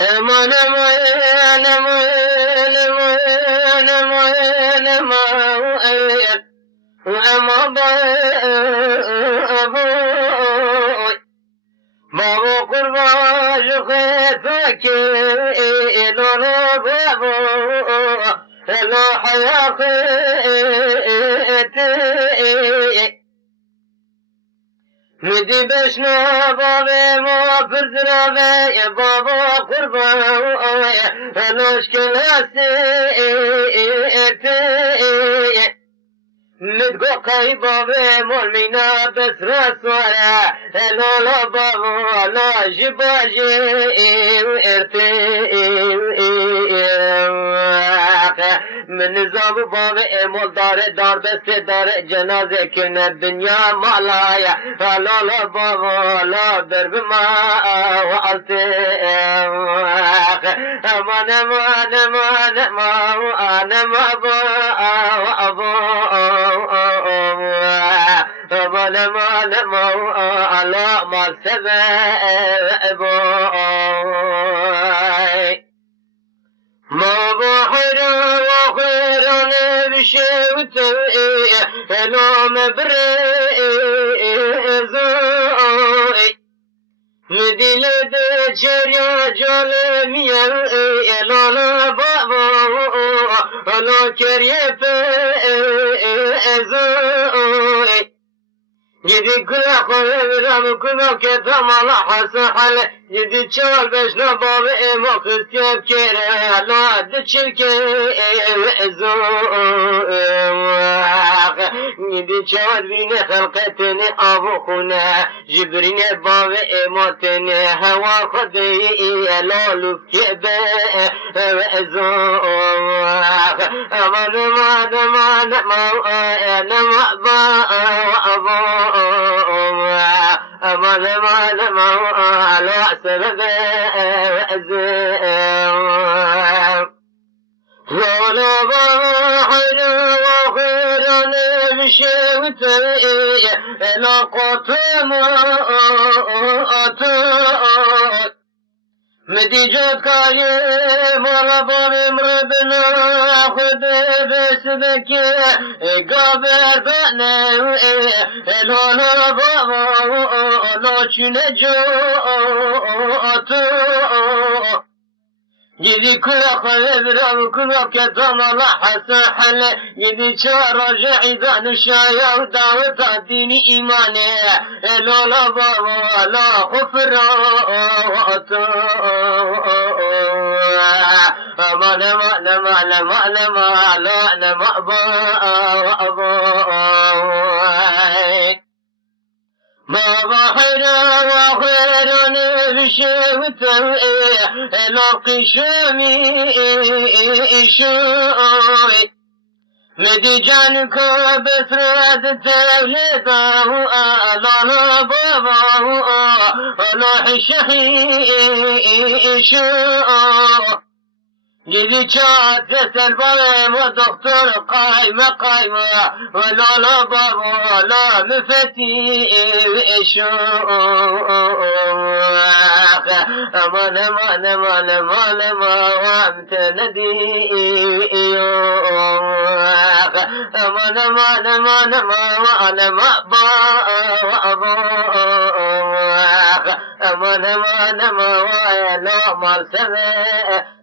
امان امان امان امان امان امان امان بابا قربان خيتك لولا بابا لا حياة خيتي مدي بشنا بابا ما فرزنا يا بابا قربان نشكل هسي مدقو قيبا مول مينا بس رسولا لا بابا لا جباجي من نظام بابا مول دار بس دار جنازة كنا الدنيا مالايا لا بابا لا درب ما وقلت امان امان امان انا ما لما على ما سبب ما بحر وخير بشوت لو مبرزوي مدينة شريا جالمية لا بابا لا كريف زوي يدي كل خير كل كتام الله حسن يدي شال بشنا بابا ما خستياب كيرا لا دشلك يدي شال بين خلقتني أبوخنا جبرين بابا موتني هوا خدي لا لفكبا أمان ما ما على سبب ولا بحر وخير بشوت لا قطم مديجات كاي مرا بابي مربنا خد بسبك قابر بنا لا بابا لا چنجو يدي كل خير كل كتام الله حسن حل يدي شار رجعي ذان الشايع ودعوة ديني إيماني لا بابا لا خفر ما بحر وخير بشوت لاقي شامي شوي مدي جانك بسرد تولده لا بابا لا حشي شوي جدي شات كسر بابا ودكتور قايمة ولا بابا لا مفتي أمان وامت ندي أمان وأنا ما أمان وأنا مال سبب